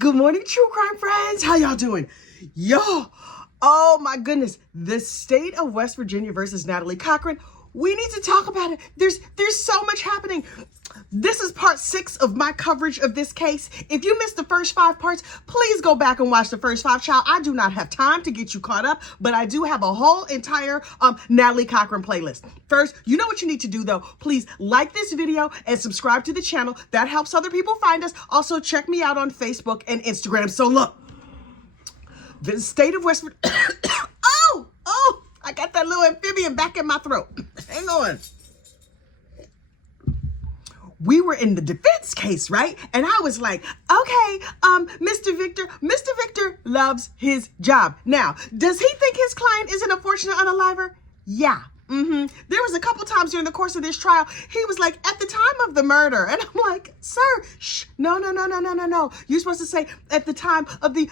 Good morning, true crime friends. How y'all doing? Yo, oh my goodness. The state of West Virginia versus Natalie Cochran. We need to talk about it. There's so much happening. This is part 6 of my coverage of this case. If you missed the first 5 parts, please go back and watch the first 5. Child, I do not have time to get you caught up, but I do have a whole entire Natalie Cochran playlist. First, you know what you need to do though. Please like this video and subscribe to the channel. That helps other people find us. Also, check me out on Facebook and Instagram. So look, the state of West Virginia. oh, I got that little amphibian back in my throat. Hang on. We were in the defense case, right? And I was like, okay, Mr. Victor loves his job. Now, does he think his client is an unfortunate unaliver? Yeah. There was a couple times during the course of this trial, he was like, at the time of the murder. And I'm like, sir, shh, no. You're supposed to say at the time of the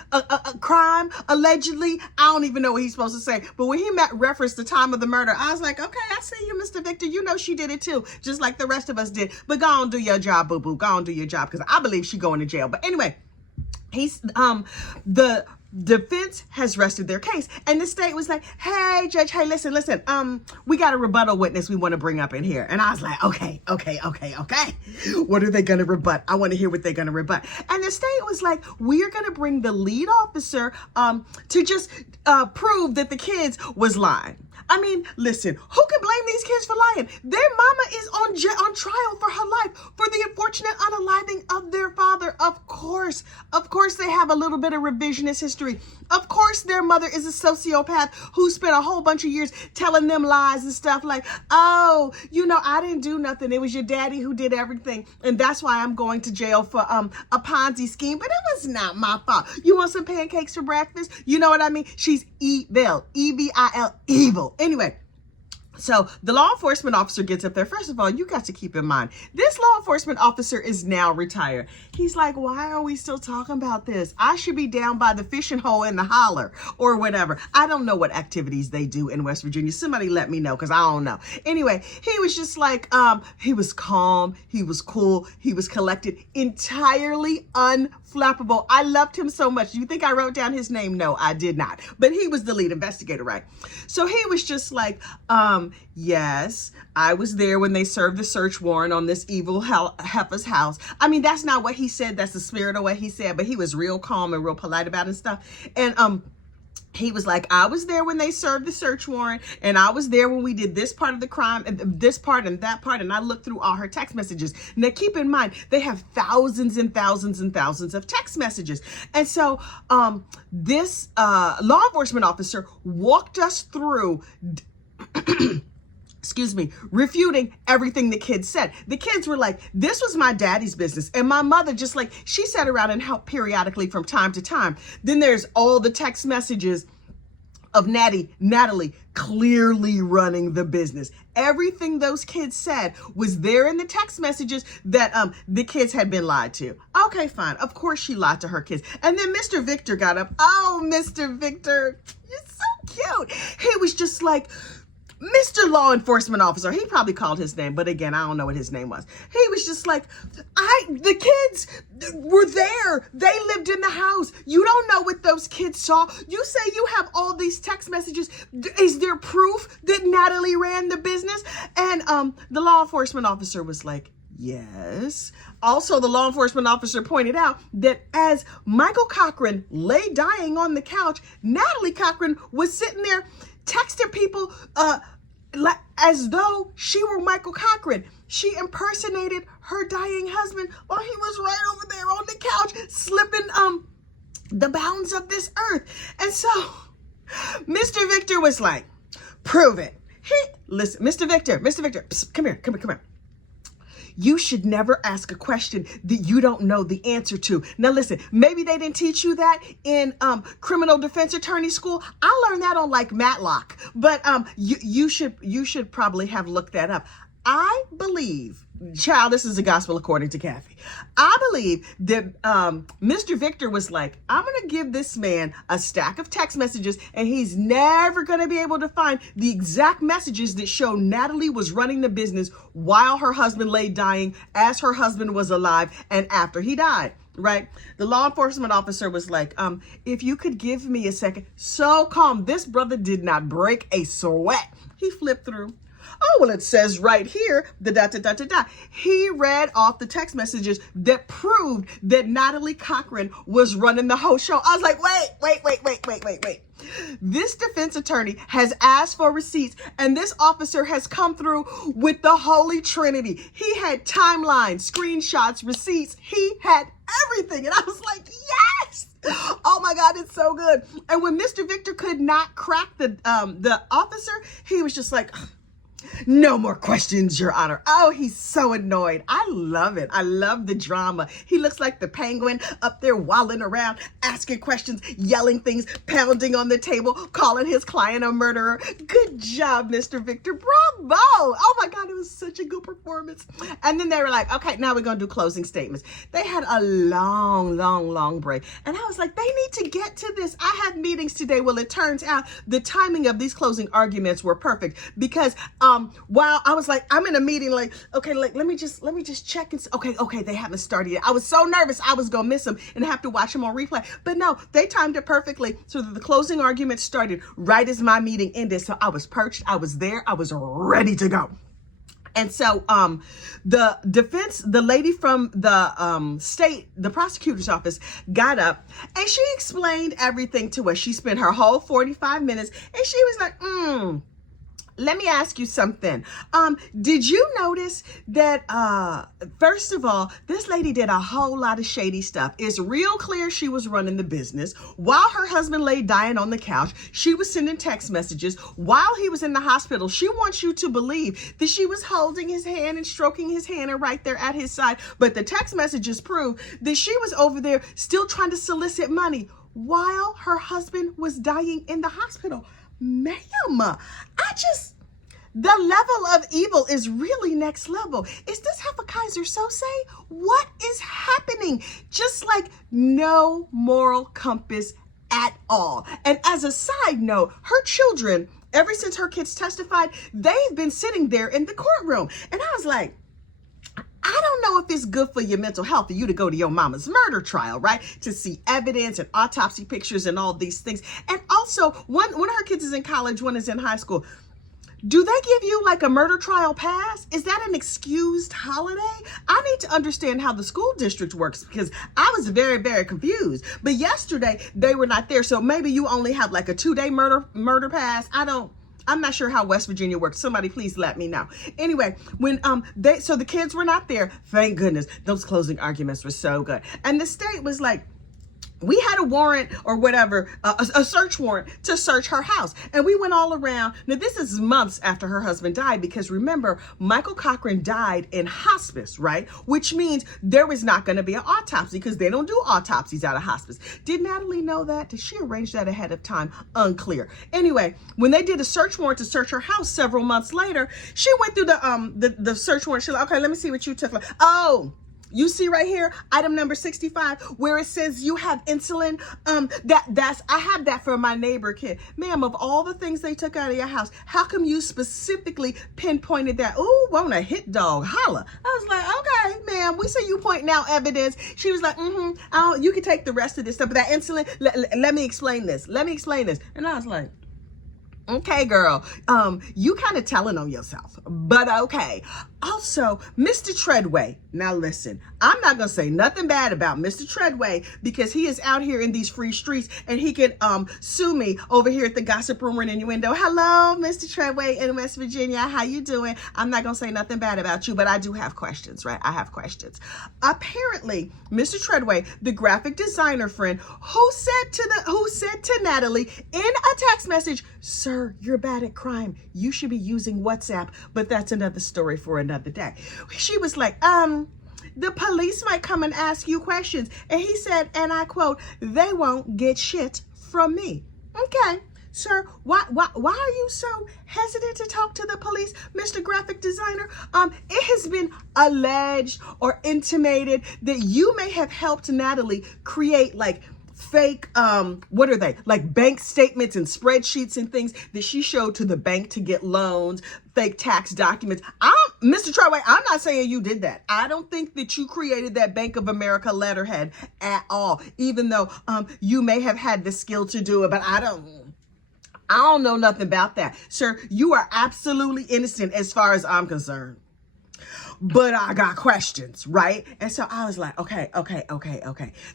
crime, allegedly. I don't even know what he's supposed to say. But when he referenced the time of the murder, I was like, okay, I see you, Mr. Victor. You know she did it too, just like the rest of us did. But go on, do your job, boo-boo. Go on, do your job, because I believe she going to jail. But anyway, the defense has rested their case, and the state was like, hey judge, hey, listen, we got a rebuttal witness we want to bring up in here. And I was like, okay, what are they gonna rebut? I want to hear what they're gonna rebut. And the state was like, we are gonna bring the lead officer to just prove that the kids was lying. I mean, listen, who can blame these kids for lying? Their mama is on trial for her life for the unfortunate unaliving of their father. Of course they have a little bit of revisionist history. Of course their mother is a sociopath who spent a whole bunch of years telling them lies and stuff like, oh, you know, I didn't do nothing. It was your daddy who did everything. And that's why I'm going to jail for a Ponzi scheme. But it was not my fault. You want some pancakes for breakfast? You know what I mean? She's evil, E-V-I-L, evil. Anyway, so the law enforcement officer gets up there. First of all, you got to keep in mind, this law enforcement officer is now retired. He's like, why are we still talking about this? I should be down by the fishing hole in the holler or whatever. I don't know what activities they do in West Virginia. Somebody let me know, because I don't know. Anyway, he was just like, he was calm, he was cool, he was collected, entirely unflappable. I loved him so much. You think I wrote down his name? No, I did not. But he was the lead investigator, right? So he was just like, yes, I was there when they served the search warrant on this evil heifer's house. I mean, that's not what he said. That's the spirit of what he said. But he was real calm and real polite about it and stuff. And he was like, I was there when they served the search warrant, and I was there when we did this part of the crime, and this part and that part, and I looked through all her text messages. Now, keep in mind, they have thousands and thousands and thousands of text messages. And so this law enforcement officer walked us through refuting everything the kids said. The kids were like, this was my daddy's business. And my mother, just like, she sat around and helped periodically from time to time. Then there's all the text messages of Natalie clearly running the business. Everything those kids said was there in the text messages that the kids had been lied to. Okay, fine. Of course she lied to her kids. And then Mr. Victor got up. Oh, Mr. Victor, you're so cute. He was just like, Mr. Law Enforcement Officer, he probably called his name, but again, I don't know what his name was. He was just like, the kids were there. They lived in the house. You don't know what those kids saw. You say you have all these text messages. Is there proof that Natalie ran the business? And the law enforcement officer was like, yes. Also, the law enforcement officer pointed out that as Michael Cochran lay dying on the couch, Natalie Cochran was sitting there texting people as though she were Michael Cochran. She impersonated her dying husband while he was right over there on the couch, slipping the bounds of this earth. And so Mr. Victor was like, prove it. Listen, Mr. Victor, psst, come here. You should never ask a question that you don't know the answer to. Now listen, maybe they didn't teach you that in criminal defense attorney school. I learned that on like Matlock, but you should probably have looked that up. I believe, child, this is the gospel according to Kathy. I believe that Mr. Victor was like, I'm going to give this man a stack of text messages, and he's never going to be able to find the exact messages that show Natalie was running the business while her husband lay dying, as her husband was alive, and after he died. right? The law enforcement officer was like, if you could give me a second. So calm. This brother did not break a sweat. He flipped through. Oh, well, it says right here, He read off the text messages that proved that Natalie Cochran was running the whole show. I was like, wait. This defense attorney has asked for receipts, and this officer has come through with the Holy Trinity. He had timelines, screenshots, receipts. He had everything. And I was like, yes. Oh my God, it's so good. And when Mr. Victor could not crack the officer, he was just like, no more questions, Your Honor. Oh, he's so annoyed. I love it. I love the drama. He looks like the penguin up there wallowing around, asking questions, yelling things, pounding on the table, calling his client a murderer. Good job, Mr. Victor. Bravo. Oh my God, it was such a good performance. And then they were like, okay, now we're going to do closing statements. They had a long break. And I was like, they need to get to this. I have meetings today. Well, it turns out the timing of these closing arguments were perfect because, while I was like, I'm in a meeting, like, okay, like, let me just check and okay, they haven't started yet. I was so nervous I was gonna miss them and have to watch them on replay. But no, they timed it perfectly so that the closing argument started right as my meeting ended. So I was perched, I was there, I was ready to go. And so the defense, the lady from the prosecutor's office got up and she explained everything to us. She spent her whole 45 minutes and she was like, let me ask you something. Did you notice that, first of all, this lady did a whole lot of shady stuff. It's real clear she was running the business. While her husband lay dying on the couch, she was sending text messages. While he was in the hospital, she wants you to believe that she was holding his hand and stroking his hand and right there at his side. But the text messages prove that she was over there still trying to solicit money while her husband was dying in the hospital. Ma'am, the level of evil is really next level. Is this Hefeweizer Sose? What is happening? Just like no moral compass at all. And as a side note, her children, ever since her kids testified, they've been sitting there in the courtroom. And I was like, I don't know if it's good for your mental health for you to go to your mama's murder trial, right? To see evidence and autopsy pictures and all these things. And also, one of her kids is in college, one is in high school. Do they give you like a murder trial pass? Is that an excused holiday? I need to understand how the school district works because I was very, very confused. But yesterday they were not there. So maybe you only have like a 2-day murder pass. I'm not sure how West Virginia works. Somebody please let me know. Anyway, when so the kids were not there. Thank goodness. Those closing arguments were so good. And the state was like, we had a warrant or whatever, a search warrant to search her house. And we went all around. Now, this is months after her husband died because remember, Michael Cochran died in hospice, right? Which means there was not going to be an autopsy because they don't do autopsies out of hospice. Did Natalie know that? Did she arrange that ahead of time? Unclear. Anyway, when they did a search warrant to search her house several months later, she went through the search warrant. She's like, okay, let me see what you took. Oh, you see right here, item number 65, where it says you have insulin. I have that for my neighbor kid. Ma'am, of all the things they took out of your house, how come you specifically pinpointed that? Ooh, want a hit dog, holla. I was like, okay, ma'am, we see you pointing out evidence. She was like, you can take the rest of this stuff, but that insulin, let me explain this. And I was like, okay, girl, you kind of telling on yourself, but okay. Also, Mr. Treadway. Now listen, I'm not going to say nothing bad about Mr. Treadway because he is out here in these free streets and he can sue me over here at the Gossip Rumor and Innuendo. Hello, Mr. Treadway in West Virginia. How you doing? I'm not going to say nothing bad about you, but I do have questions, right? I have questions. Apparently, Mr. Treadway, the graphic designer friend who said to Natalie in a text message, "Sir, you're bad at crime. You should be using WhatsApp," but that's another story for another day. She was like, the police might come and ask you questions. And he said, and I quote, "They won't get shit from me." Okay, sir, why are you so hesitant to talk to the police, Mr. Graphic Designer? It has been alleged or intimated that you may have helped Natalie create like fake, what are they? Like bank statements and spreadsheets and things that she showed to the bank to get loans, fake tax documents. Mr. Treadway, I'm not saying you did that. I don't think that you created that Bank of America letterhead at all, even though you may have had the skill to do it, but I don't know nothing about that. Sir, you are absolutely innocent as far as I'm concerned. But I got questions, right? And so I was like, okay.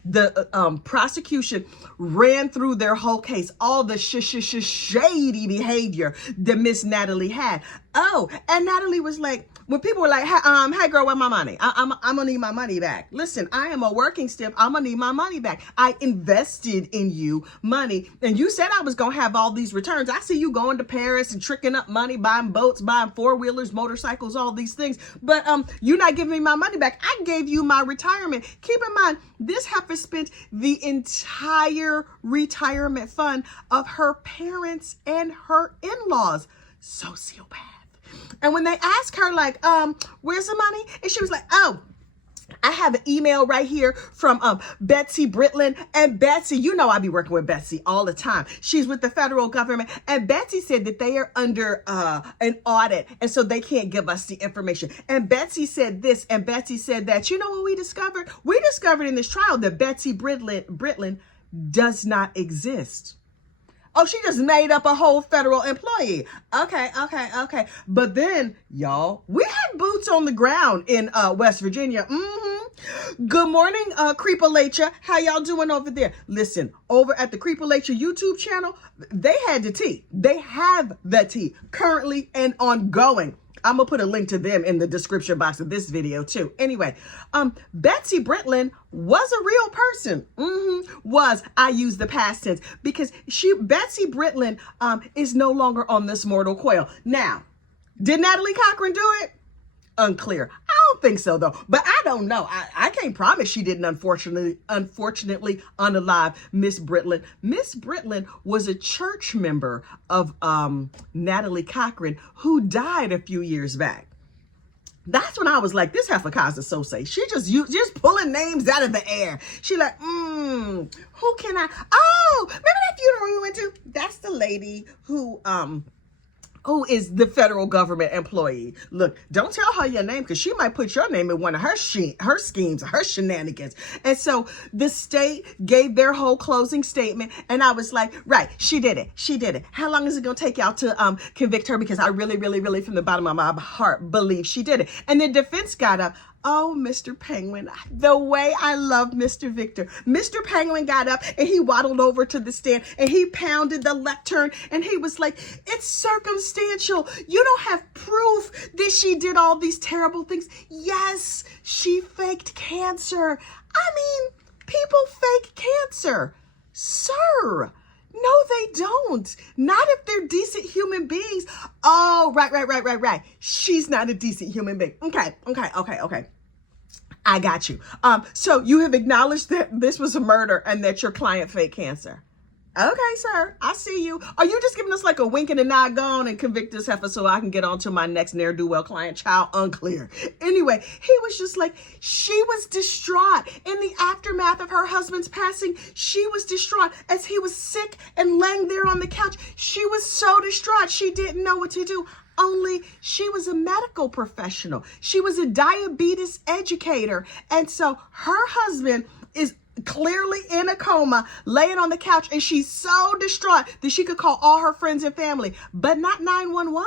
The prosecution ran through their whole case, all the shady behavior that Miss Natalie had. Oh, and Natalie was like, when people were like, hey girl, where my money? I'm gonna need my money back. Listen, I am a working stiff. I'm gonna need my money back. I invested in you money, and you said I was gonna have all these returns. I see you going to Paris and tricking up money, buying boats, buying four-wheelers, motorcycles, all these things. But you're not giving me my money back. I gave you my retirement. Keep in mind, this heifer spent the entire retirement fund of her parents and her in-laws. Sociopath. And when they asked her, like, where's the money? And she was like, oh, I have an email right here from Betsy Britland. And Betsy, you know I be working with Betsy all the time. She's with the federal government. And Betsy said that they are under an audit. And so they can't give us the information. And Betsy said this. And Betsy said that. You know what we discovered? We discovered in this trial that Betsy Britland does not exist. Oh, she just made up a whole federal employee. Okay. But then, y'all, we had boots on the ground in West Virginia. Good morning, Creepalacha. How y'all doing over there? Listen, over at the Creepalacha YouTube channel, they had the tea. They have the tea currently and ongoing. I'm going to put a link to them in the description box of this video too. Anyway, Betsy Britland was a real person. I use the past tense because Betsy Britland is no longer on this mortal coil. Now, did Natalie Cochran do it? Unclear. I don't think so though, but I don't know. I can't promise she didn't unfortunately unalive Miss Britland. Miss Britland was a church member of Natalie Cochran who died a few years back. That's when I was like, this heifer Casa Sose. She just pulling names out of the air. She like, who can I? Oh, remember that funeral we went to? That's the lady who is the federal government employee. Look, don't tell her your name because she might put your name in one of her schemes, her shenanigans. And so the state gave their whole closing statement. And I was like, right, she did it. How long is it going to take y'all to convict her? Because I really, from the bottom of my heart, believe she did it. And the defense got up. Oh, Mr. Penguin, the way I love Mr. Victor. Mr. Penguin got up and he waddled over to the stand and he pounded the lectern and he was like, it's circumstantial. You don't have proof that she did all these terrible things. Yes, she faked cancer. I mean, people fake cancer. Sir. No, they don't. Not if they're decent human beings. Oh, right. She's not a decent human being. Okay. I got you. So you have acknowledged that this was a murder and that your client faked cancer. Okay, sir, I see you. Are you just giving us like a wink and a nod, go on and convict this heifer so I can get on to my next ne'er-do-well client? Child, unclear. Anyway, he was just like, she was distraught in the aftermath of her husband's passing. She was distraught as he was sick and laying there on the couch. She was so distraught. She didn't know what to do. Only she was a medical professional. She was a diabetes educator. And so her husband is clearly in a coma, laying on the couch, and she's so distraught that she could call all her friends and family, but not 911.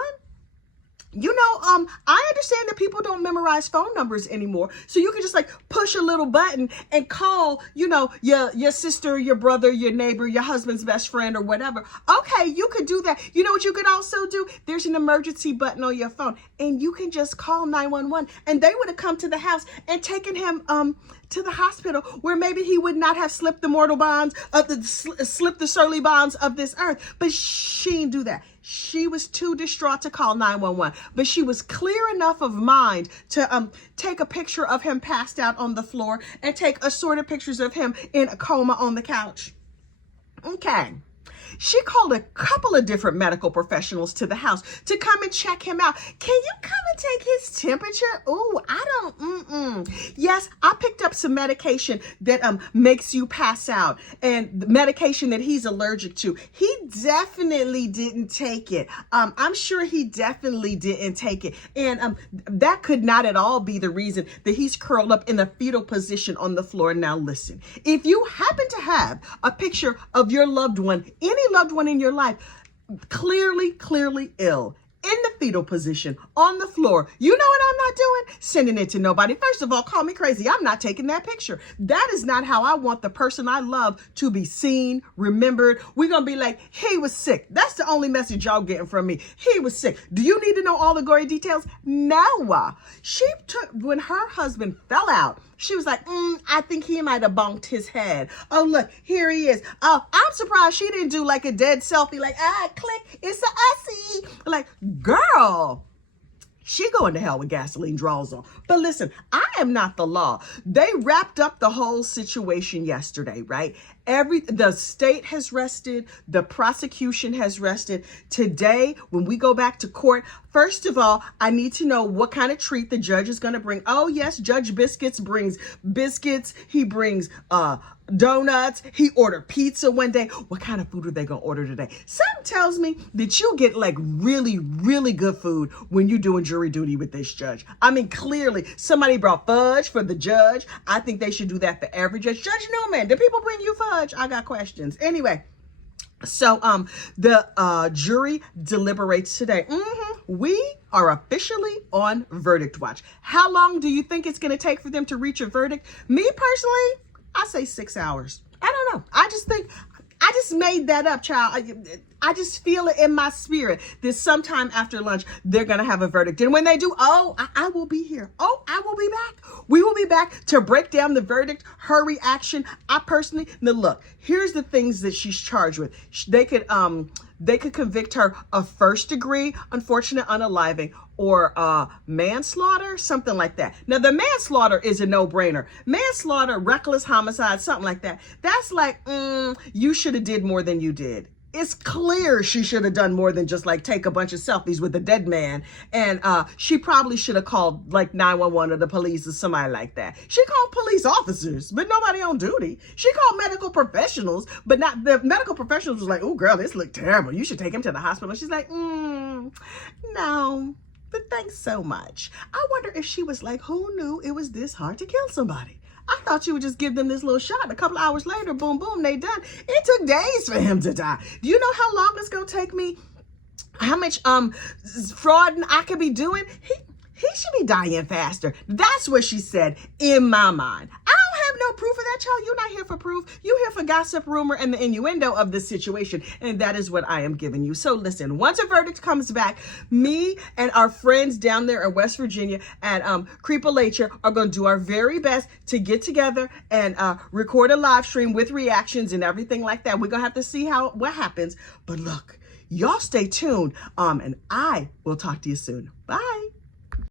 You know, I understand that people don't memorize phone numbers anymore. So you can just like push a little button and call, you know, your sister, your brother, your neighbor, your husband's best friend or whatever. Okay, you could do that. You know what you could also do? There's an emergency button on your phone and you can just call 911 and they would have come to the house and taken him to the hospital where maybe he would not have slipped the mortal bonds of slipped the surly bonds of this earth. But she didn't do that. She was too distraught to call 911, but she was clear enough of mind to take a picture of him passed out on the floor and take assorted pictures of him in a coma on the couch. Okay. She called a couple of different medical professionals to the house to come and check him out. Can you come and take his temperature? Ooh, I don't, Yes, I picked up some medication that makes you pass out, and the medication that he's allergic to. He definitely didn't take it. I'm sure he definitely didn't take it. And that could not at all be the reason that he's curled up in a fetal position on the floor. Now listen, if you happen to have a picture of your loved one, any loved one in your life, clearly ill, in the fetal position, on the floor, you know what I'm not doing? Sending it to nobody. First of all, call me crazy. I'm not taking that picture. That is not how I want the person I love to be seen, remembered. We're going to be like, he was sick. That's the only message y'all getting from me. He was sick. Do you need to know all the gory details? No. She took, when her husband fell out, she was like, I think he might have bonked his head. Oh, look, here he is. Oh, I'm surprised she didn't do like a dead selfie, like, click, it's a Ussie. Like, girl, she going to hell with gasoline draws on. But listen, I am not the law. They wrapped up the whole situation yesterday, right? The state has rested. The prosecution has rested. Today, when we go back to court, first of all, I need to know what kind of treat the judge is going to bring. Oh, yes, Judge Biscuits brings biscuits. He brings donuts. He ordered pizza one day. What kind of food are they going to order today? Something tells me that you get like really good food when you're doing jury duty with this judge. I mean, clearly somebody brought fudge for the judge. I think they should do that for every judge. Judge Newman, do people bring you fudge? I got questions. Anyway, so the jury deliberates today. We are officially on verdict watch. How long do you think it's going to take for them to reach a verdict? Me personally, I say 6 hours. I don't know. I just made that up, child. I just feel it in my spirit that sometime after lunch, they're going to have a verdict. And when they do, I will be here. I will be back. We will be back to break down the verdict, her reaction. Now look, here's the things that she's charged with. They could convict her of first degree unfortunate unaliving or manslaughter, something like that. Now, the manslaughter is a no-brainer. Manslaughter, reckless homicide, something like that. That's like, you should have did more than you did. It's clear she should have done more than just like take a bunch of selfies with a dead man. And she probably should have called like 911 or the police or somebody like that. She called police officers, but nobody on duty. She called medical professionals, but not the medical professionals was like, oh girl, this looked terrible. You should take him to the hospital. She's like, no, but thanks so much. I wonder if she was like, who knew it was this hard to kill somebody? I thought you would just give them this little shot. A couple hours later, boom, boom, they done. It took days for him to die. Do you know how long it's going to take me? How much fraud I could be doing? He should be dying faster. That's what she said in my mind. I don't have no proof of that, child. You're not here for proof. You're here for gossip, rumor, and the innuendo of the situation. And that is what I am giving you. So listen, once a verdict comes back, me and our friends down there in West Virginia at Creepalature are going to do our very best to get together and record a live stream with reactions and everything like that. We're going to have to see what happens. But look, y'all stay tuned. And I will talk to you soon. Bye.